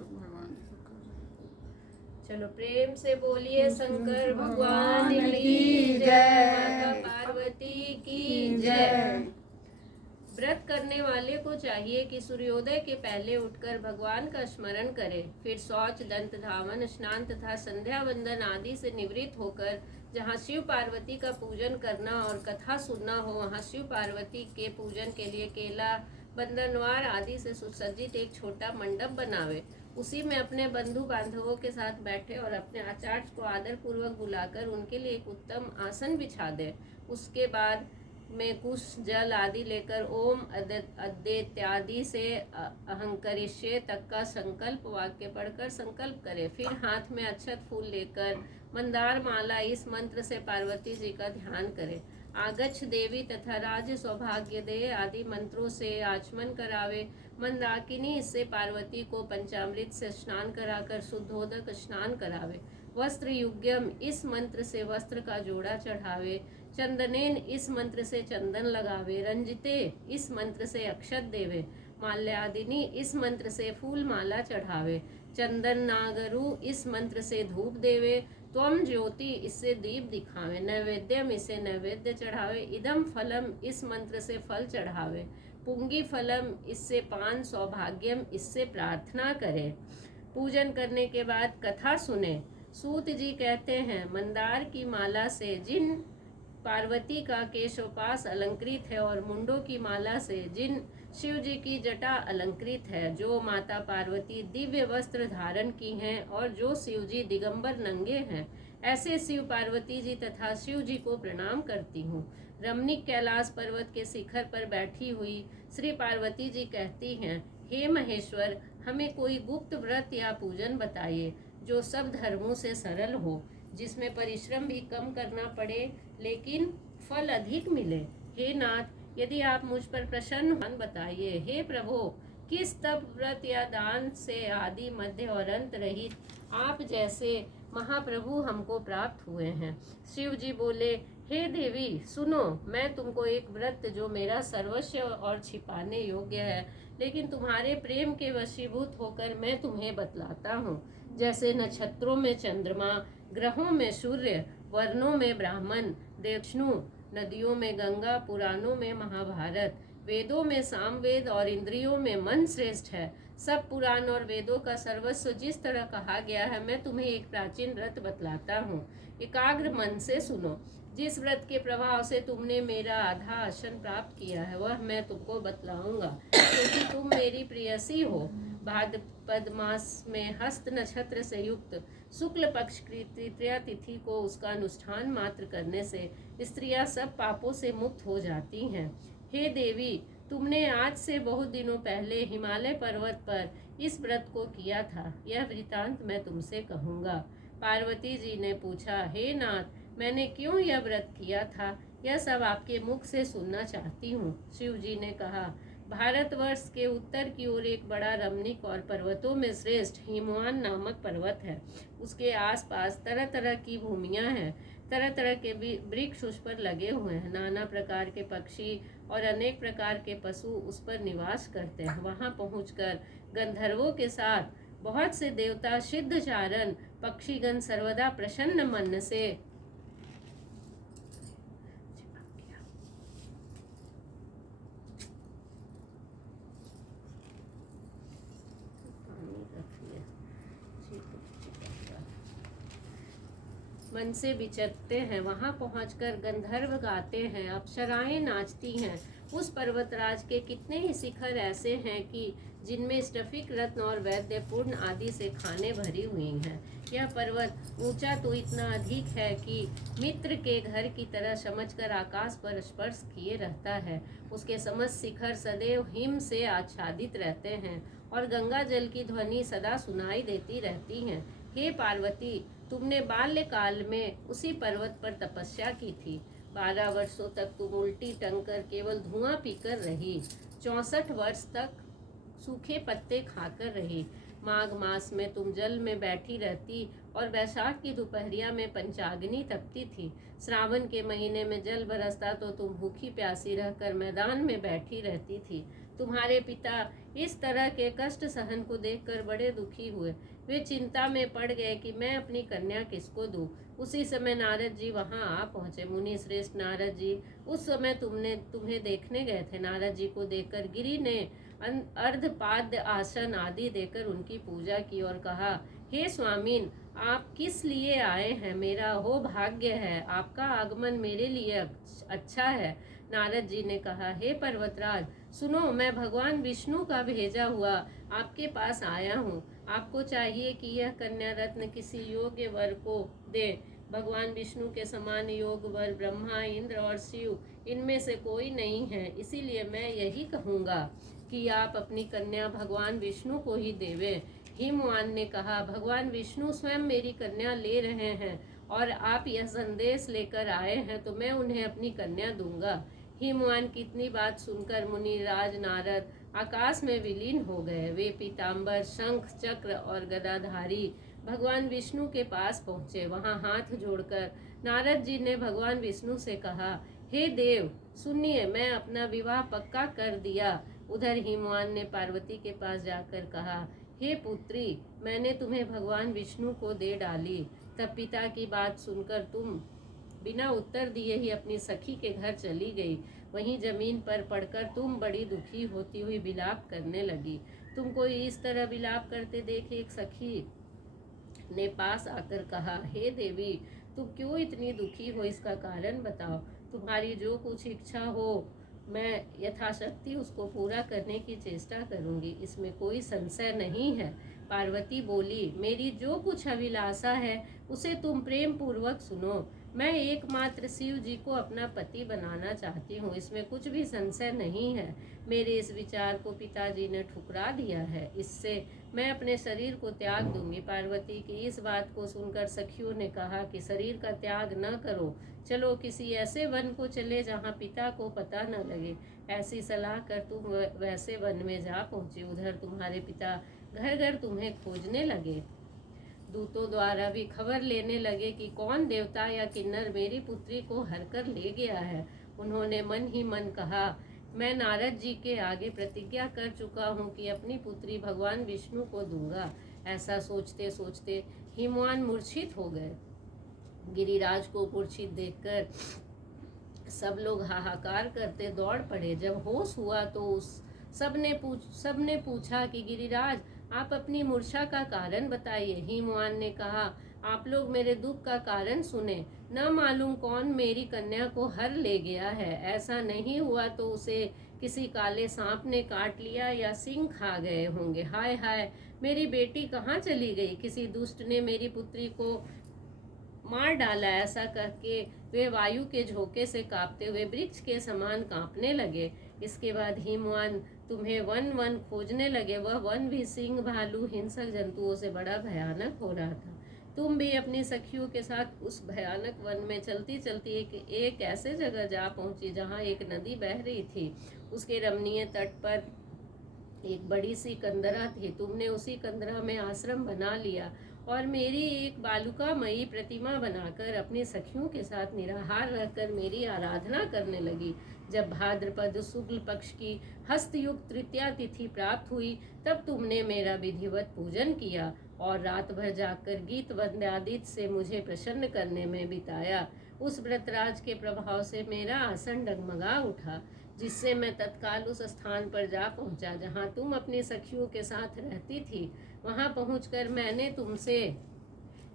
भगवान। चलो प्रेम से बोलिए शंकर भगवान की जय, माता पार्वती की जय। व्रत करने वाले को चाहिए कि सूर्योदय के पहले उठकर भगवान का स्मरण करे, फिर शौच, दंत धावन, स्नान तथा संध्या वंदन आदि से निवृत्त होकर जहाँ शिव पार्वती का पूजन करना और कथा सुनना हो, वहाँ शिव पार्वती के पूजन के लिए केला, बंधनवार आदि से सुसज्जित एक छोटा मंडप बनावे। उसी में अपने बंधु बांधवों के साथ बैठे और अपने आचार्य को आदर पूर्वक बुलाकर उनके लिए एक उत्तम आसन बिछा दे। उसके बाद में कुश, जल आदि लेकर ओम अद्यत्यादि से अहंकरिष्ये तक का संकल्प वाक्य पढ़कर संकल्प करे। फिर हाथ में अक्षत फूल लेकर मंदार माला इस मंत्र से पार्वती जी का ध्यान करे। आगच्छ देवी तथा राज्य सौभाग्य दे आदि मंत्रों से आचमन करावे। मंदाकिनी इससे पार्वती को पंचामृत से स्नान कराकर शुद्धोदक स्नान करावे। वस्त्र युग्यम इस मंत्र से वस्त्र का जोड़ा चढ़ावे। चंदनेन इस मंत्र से चंदन लगावे। रंजिते इस मंत्र से अक्षत देवे। माल्यादिनी इस मंत्र से फूल माला चढ़ावे। चंदन नागरु इस मंत्र से धूप देवे। त्वम ज्योति इससे दीप दिखावे। नैवेद्यम इसे नैवेद्य चढ़ावे। इदम फलम इस मंत्र से फल चढ़ावे। पुंगी फलम इससे पान, सौभाग्यम इससे प्रार्थना करे। पूजन करने के बाद कथा सुने। सूत जी कहते हैं, मंदार की माला से जिन पार्वती का केशोपास अलंकृत है और मुंडों की माला से जिन शिव जी की जटा अलंकृत है, जो माता पार्वती दिव्य वस्त्र धारण की हैं और जो शिव जी दिगंबर नंगे हैं, ऐसे शिव पार्वती जी तथा शिव जी को प्रणाम करती हूँ। रमणीक कैलाश पर्वत के शिखर पर बैठी हुई श्री पार्वती जी कहती हैं, हे महेश्वर, हमें कोई गुप्त व्रत या पूजन बताइए जो सब धर्मों से सरल हो, जिसमें परिश्रम भी कम करना पड़े लेकिन फल अधिक मिले। हे नाथ, यदि आप मुझ पर प्रसन्न हो बताइए। हे प्रभु, किस तप, व्रत या दान से आदि मध्य और अंत रहित आप जैसे महाप्रभु हमको प्राप्त हुए हैं। शिव जी बोले, हे देवी सुनो, मैं तुमको एक व्रत जो मेरा सर्वस्व और छिपाने योग्य है, लेकिन तुम्हारे प्रेम के वशीभूत होकर मैं तुम्हें बतलाता हूँ। जैसे नक्षत्रों में चंद्रमा, ग्रहों में सूर्य, वर्णों में ब्राह्मण, देवष्णु, नदियों में गंगा, पुराणों में महाभारत, वेदों में सामवेद और इंद्रियों में मन श्रेष्ठ है। सब पुराण और वेदों का सर्वस्व जिस तरह कहा गया है, मैं तुम्हें एक प्राचीन व्रत बतलाता हूँ। एकाग्र मन से सुनो। जिस व्रत के प्रभाव से तुमने मेरा आधा आसन प्राप्त किया है, वह मैं तुमको बतलाऊंगा, क्योंकि तुम मेरी प्रियसी हो। भाद्रपद मास में हस्त नक्षत्र से युक्त शुक्ल पक्ष की तृतीया तिथि को उसका अनुष्ठान मात्र करने से स्त्रियां सब पापों से मुक्त हो जाती हैं। हे देवी, तुमने आज से बहुत दिनों पहले हिमालय पर्वत पर इस व्रत को किया था, यह वृतांत मैं तुमसे कहूँगा। पार्वती जी ने पूछा, हे नाथ, मैंने क्यों यह व्रत किया था, यह सब आपके मुख से सुनना चाहती हूँ। शिव जी ने कहा, भारतवर्ष के उत्तर की ओर एक बड़ा रमणीक और पर्वतों में श्रेष्ठ हिमवान नामक पर्वत है। उसके आसपास तरह तरह की भूमियाँ हैं। तरह तरह के वृक्ष उस पर लगे हुए हैं। नाना प्रकार के पक्षी और अनेक प्रकार के पशु उस पर निवास करते हैं। वहाँ पहुँचकर गंधर्वों के साथ बहुत से देवता, सिद्धचारण पक्षीगण सर्वदा प्रसन्न मन से मन से विचरते हैं। वहाँ पहुंचकर गंधर्व गाते हैं, अप्सराएं नाचती हैं। उस पर्वतराज के कितने ही शिखर ऐसे हैं कि जिनमें स्टफिक, रत्न और वैद्यपूर्ण आदि से खाने भरी हुई हैं। यह पर्वत ऊंचा तो इतना अधिक है कि मित्र के घर की तरह समझकर आकाश पर स्पर्श किए रहता है। उसके समस्त शिखर सदैव हिम से आच्छादित रहते हैं और गंगा जल की ध्वनि सदा सुनाई देती रहती है। हे पार्वती, तुमने बाल्यकाल में उसी पर्वत पर तपस्या की थी। 12 वर्षों तक तुम उल्टी टंग कर केवल धुआं पीकर रही। 64 वर्ष तक सूखे पत्ते खाकर रही। माघ मास में तुम जल में बैठी रहती और वैशाख की दोपहरिया में पंचाग्नि तपती थी। श्रावण के महीने में जल बरसता तो तुम भूखी प्यासी रहकर मैदान में बैठी रहती थी। तुम्हारे पिता इस तरह के कष्ट सहन को देखकर बड़े दुखी हुए। वे चिंता में पड़ गए कि मैं अपनी कन्या किसको दूं। उसी समय नारद जी वहां आ पहुंचे। मुनि श्रेष्ठ नारद जी उस समय तुम्हें देखने गए थे। नारद जी को देखकर गिरि ने अर्धपाद्य आसन आदि देकर उनकी पूजा की और कहा, हे स्वामीन, आप किस लिए आए हैं? मेरा हो भाग्य है, आपका आगमन मेरे लिए अच्छा है। नारद जी ने कहा, हे पर्वतराज, सुनो, मैं भगवान विष्णु का भेजा हुआ आपके पास आया हूँ। आपको चाहिए कि यह कन्या रत्न किसी योग्य वर को दे। भगवान विष्णु के समान योग वर ब्रह्मा, इंद्र और शिव इनमें से कोई नहीं है। इसीलिए मैं यही कहूँगा कि आप अपनी कन्या भगवान विष्णु को ही देवे। हिमवान ने कहा, भगवान विष्णु स्वयं मेरी कन्या ले रहे हैं और आप यह संदेश लेकर आए हैं तो मैं उन्हें अपनी कन्या दूंगा। हिमवान की इतनी बात सुनकर मुनिराज नारद आकाश में विलीन हो गए। वे पीताम्बर, शंख, चक्र और गदाधारी भगवान विष्णु के पास पहुँचे। वहाँ हाथ जोड़कर नारद जी ने भगवान विष्णु से कहा, हे देव, सुनिए, मैं अपना विवाह पक्का कर दिया। उधर हिमवान ने पार्वती के पास जाकर कहा, हे पुत्री, मैंने तुम्हें भगवान विष्णु को दे डाली। तब पिता की बात सुनकर तुम बिना उत्तर दिए ही अपनी सखी के घर चली गई। वहीं जमीन पर पड़कर तुम बड़ी दुखी होती हुई विलाप करने लगी। तुमको इस तरह विलाप करते देख एक सखी ने पास आकर कहा, हे देवी, तुम क्यों इतनी दुखी हो? इसका कारण बताओ। तुम्हारी जो कुछ इच्छा हो मैं यथाशक्ति उसको पूरा करने की चेष्टा करूंगी, इसमें कोई संशय नहीं है। पार्वती बोली, मेरी जो कुछ अभिलाषा है उसे तुम प्रेम पूर्वक सुनो। मैं एकमात्र शिव जी को अपना पति बनाना चाहती हूँ, इसमें कुछ भी संशय नहीं है। मेरे इस विचार को पिताजी ने ठुकरा दिया है, इससे मैं अपने शरीर को त्याग दूंगी। पार्वती की इस बात को सुनकर सखियों ने कहा कि शरीर का त्याग न करो, चलो किसी ऐसे वन को चले जहाँ पिता को पता न लगे। ऐसी सलाह कर तुम वैसे वन में जा पहुँची। उधर तुम्हारे पिता घर घर तुम्हें खोजने लगे। दूतों द्वारा भी खबर लेने लगे कि कौन देवता या किन्नर मेरी पुत्री को हर कर ले गया है। उन्होंने मन ही मन कहा, मैं नारद जी के आगे प्रतिज्ञा कर चुका हूँ कि अपनी पुत्री भगवान विष्णु को दूंगा। ऐसा सोचते सोचते हिमवान मूर्छित हो गए। गिरिराज को मूर्छित देखकर सब लोग हाहाकार करते दौड़ पड़े। जब होश हुआ तो सबने पूछा कि गिरिराज, आप अपनी मूर्छा का कारण बताइए। हिमवान ने कहा, आप लोग मेरे दुख का कारण सुने। न मालूम कौन मेरी कन्या को हर ले गया है। ऐसा नहीं हुआ तो उसे किसी काले सांप ने काट लिया या सिंह खा गए होंगे। हाय हाय, मेरी बेटी कहाँ चली गई? किसी दुष्ट ने मेरी पुत्री को मार डाला। ऐसा करके वे वायु के झोंके से कांपते हुए वृक्ष के समान कांपने लगे। इसके बाद हिमवान तुम्हें वन वन खोजने लगे। वह वन भी सिंह, भालू, हिंसक जंतुओं से बड़ा भयानक हो रहा था। तुम भी अपनी सखियों के साथ उस भयानक वन में चलती चलती एक ऐसे जगह जा पहुंची जहां एक नदी बह रही थी। उसके रमणीय तट पर एक बड़ी सी कंदरा थी। तुमने उसी कंदरा में आश्रम बना लिया और मेरी एक बालुकामयी प्रतिमा बनाकर अपनी सखियों के साथ निराहार रहकर मेरी आराधना करने लगी। जब भाद्रपद शुक्ल पक्ष की हस्तयुक्त तृतीया तिथि प्राप्त हुई तब तुमने मेरा विधिवत पूजन किया और रात भर जाकर गीत वंद्यादित से मुझे प्रसन्न करने में बिताया। उस व्रतराज के प्रभाव से मेरा आसन डगमगा उठा, जिससे मैं तत्काल उस स्थान पर जा पहुंचा जहां तुम अपनी सखियों के साथ रहती थी। वहां पहुंचकर मैंने तुमसे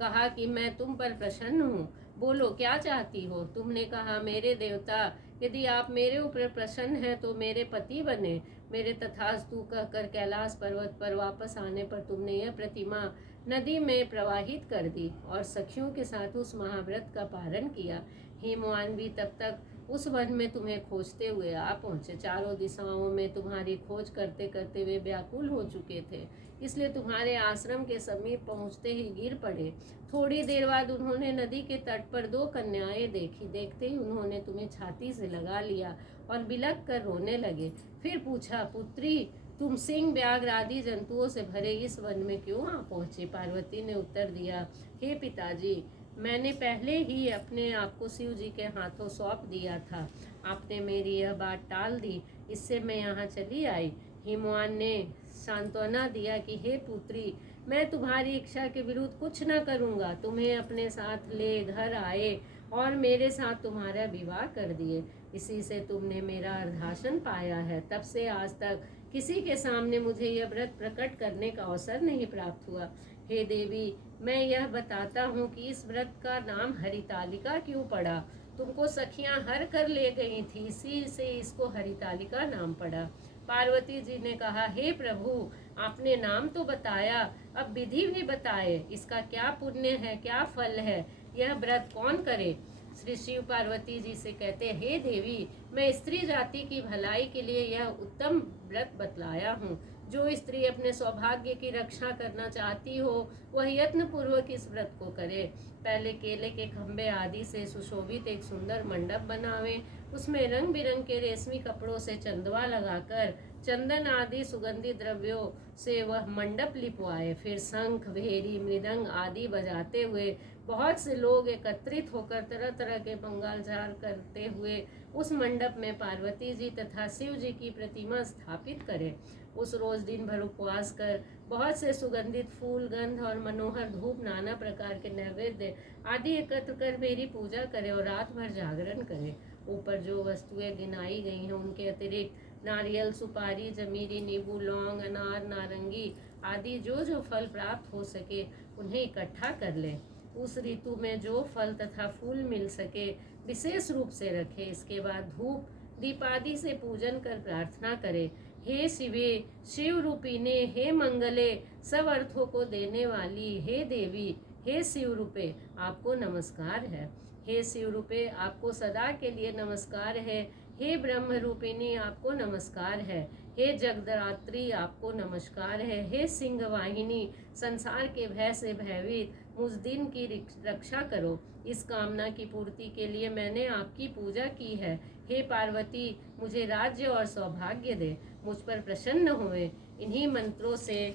कहा कि मैं तुम पर प्रसन्न हूँ, बोलो क्या चाहती हो? तुमने कहा, मेरे देवता, यदि आप मेरे ऊपर प्रसन्न हैं तो मेरे पति बने। मेरे तथास्तु कहकर कैलाश पर्वत पर वापस आने पर तुमने यह प्रतिमा नदी में प्रवाहित कर दी और सखियों के साथ उस महाव्रत का पारण किया। हिमवान भी तब तक उस वन में तुम्हें खोजते हुए आ पहुंचे। चारों दिशाओं में तुम्हारी खोज करते करते वे व्याकुल हो चुके थे, इसलिए तुम्हारे आश्रम के समीप पहुंचते ही गिर पड़े। थोड़ी देर बाद उन्होंने नदी के तट पर दो कन्याएं देखी। देखते ही उन्होंने तुम्हें छाती से लगा लिया और बिलख कर रोने लगे। फिर पूछा, पुत्री, तुम सिंह, व्याघ्र आदि जंतुओं से भरे इस वन में क्यों आ पहुंची? पार्वती ने उत्तर दिया, हे पिताजी, मैंने पहले ही अपने आप को शिव जी के हाथों सौंप दिया था। आपने मेरी यह बात टाल दी, इससे मैं यहाँ चली आई। हिमवान ने सांत्वना दिया कि हे पुत्री, मैं तुम्हारी इच्छा के विरुद्ध कुछ न करूँगा। तुम्हें अपने साथ ले घर आए और मेरे साथ तुम्हारा विवाह कर दिए। इसी से तुमने मेरा अर्धासन पाया है। तब से आज तक किसी के सामने मुझे यह व्रत प्रकट करने का अवसर नहीं प्राप्त हुआ। हे देवी, मैं यह बताता हूँ कि इस व्रत का नाम हरितालिका क्यों पड़ा। तुमको सखियां हर कर ले गई थी, इसी से इसको हरितालिका नाम पड़ा। पार्वती जी ने कहा, हे प्रभु, आपने नाम तो बताया, अब विधि भी बताए। इसका क्या पुण्य है, क्या फल है, यह व्रत कौन करे। श्री शिव पार्वती जी से कहते, हे देवी, मैं स्त्री जाति की भलाई के लिए यह उत्तम व्रत बतलाया हूँ। जो स्त्री अपने सौभाग्य की रक्षा करना चाहती हो वह यत्न पूर्वक इस व्रत को करे। पहले केले के खंभे आदि से सुशोभित एक सुंदर मंडप बनावे, उसमें रंग बिरंग के रेशमी कपड़ों से चंदवा लगाकर चंदन आदि सुगंधित द्रव्यों से वह मंडप लिपवाए। फिर शंख, भेरी, मृदंग आदि बजाते हुए बहुत से लोग एकत्रित होकर तरह तरह के मंगलाचार करते हुए उस मंडप में पार्वती जी तथा शिव जी की प्रतिमा स्थापित करें। उस रोज दिन भर उपवास कर बहुत से सुगंधित फूल, गंध और मनोहर धूप, नाना प्रकार के नैवेद्य आदि एकत्र कर मेरी पूजा करें और रात भर जागरण करें। ऊपर जो वस्तुएं गिनाई गई हैं उनके अतिरिक्त नारियल, सुपारी, जमीरी, नींबू, लौंग, अनार, नारंगी आदि जो जो फल प्राप्त हो सके उन्हें इकट्ठा कर लें। उस ऋतु में जो फल तथा फूल मिल सके विशेष रूप से रखें। इसके बाद धूप दीप आदि से पूजन कर प्रार्थना करें, हे शिवे, शिव रूपिणे, हे मंगले, सब अर्थों को देने वाली, हे देवी, हे शिव रूपे, आपको नमस्कार है। हे शिव रूपे, आपको सदा के लिए नमस्कार है। हे ब्रह्म रूपिणी, आपको नमस्कार है। हे जगदरात्री, आपको नमस्कार है। हे सिंह वाहिनी, संसार के भय से भयभीत मुझ दिन की रक्षा करो। इस कामना की पूर्ति के लिए मैंने आपकी पूजा की है। हे पार्वती, मुझे राज्य और सौभाग्य दे, मुझ पर प्रसन्न हुए। इन्हीं मंत्रों से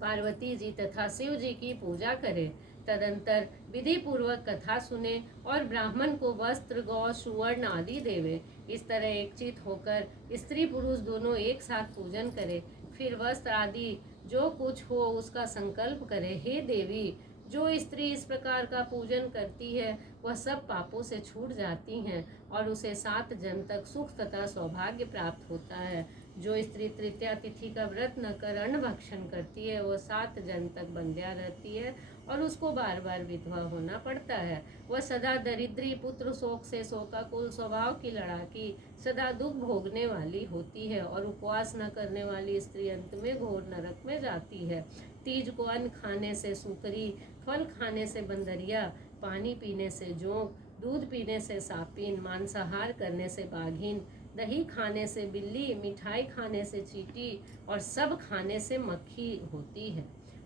पार्वती जी तथा शिव जी की पूजा करें। तदंतर विधि पूर्वक कथा सुने और ब्राह्मण को वस्त्र, गौ, सुवर्ण आदि देवे। इस तरह एकचित होकर स्त्री पुरुष दोनों एक साथ पूजन करें। फिर वस्त्र आदि जो कुछ हो उसका संकल्प करे। हे देवी, जो स्त्री इस प्रकार का पूजन करती है वह सब पापों से छूट जाती हैं और उसे 7 जन्म तक सुख तथा सौभाग्य प्राप्त होता है। जो स्त्री तृतीया तिथि का व्रत न कर अन्न भक्षण करती है वह 7 जन्म तक बंध्या रहती है और उसको बार बार विधवा होना पड़ता है। वह सदा दरिद्री, पुत्र शोक से शोकाकुल, स्वभाव की लड़ाकी, सदा दुख भोगने वाली होती है और उपवास न करने वाली स्त्री अंत में घोर नरक में जाती है। तीज को अन्न खाने से सुकरी, फल खाने से बंदरिया, पानी पीने से जोंक, दूध पीने से सापिन, मांसाहार करने से बाघिन, दही खाने से बिल्ली, मिठाई खाने से चींटी और सब खाने से मक्खी होती है।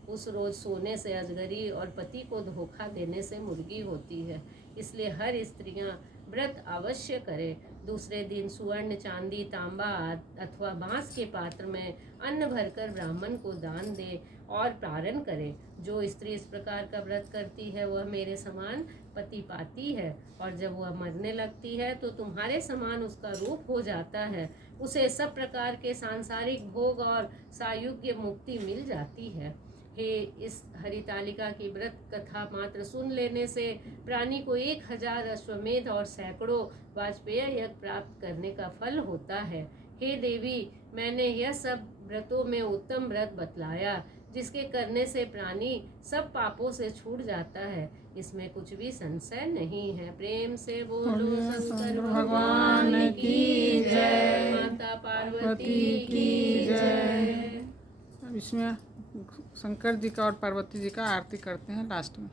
उस रोज सोने से अजगरी और पति को धोखा देने से मुर्गी होती है। इसलिए हर स्त्रियां व्रत अवश्य करें। दूसरे दिन सुवर्ण, चांदी, तांबा अथवा बांस के पात्र में अन्न भरकर ब्राह्मण को दान दे और पारण करे। जो स्त्री इस प्रकार का व्रत करती है वह मेरे समान पति पाती है और जब वह मरने लगती है तो तुम्हारे समान उसका रूप हो जाता है। उसे सब प्रकार के सांसारिक भोग और सायुज्य मुक्ति मिल जाती है। हे, इस हरितालिका की व्रत कथा मात्र सुन लेने से प्राणी को 1000 अश्वमेध और सैकड़ों वाजपेय यज्ञ प्राप्त करने का फल होता है। हे देवी, मैंने यह सब व्रतों में उत्तम व्रत बतलाया जिसके करने से प्राणी सब पापों से छूट जाता है। इसमें कुछ भी संशय नहीं है। प्रेम से बोलो शंकर भगवान की जय, माता पार्वती की जय। अब इसमें शंकर जी का और पार्वती जी का आरती करते हैं लास्ट में।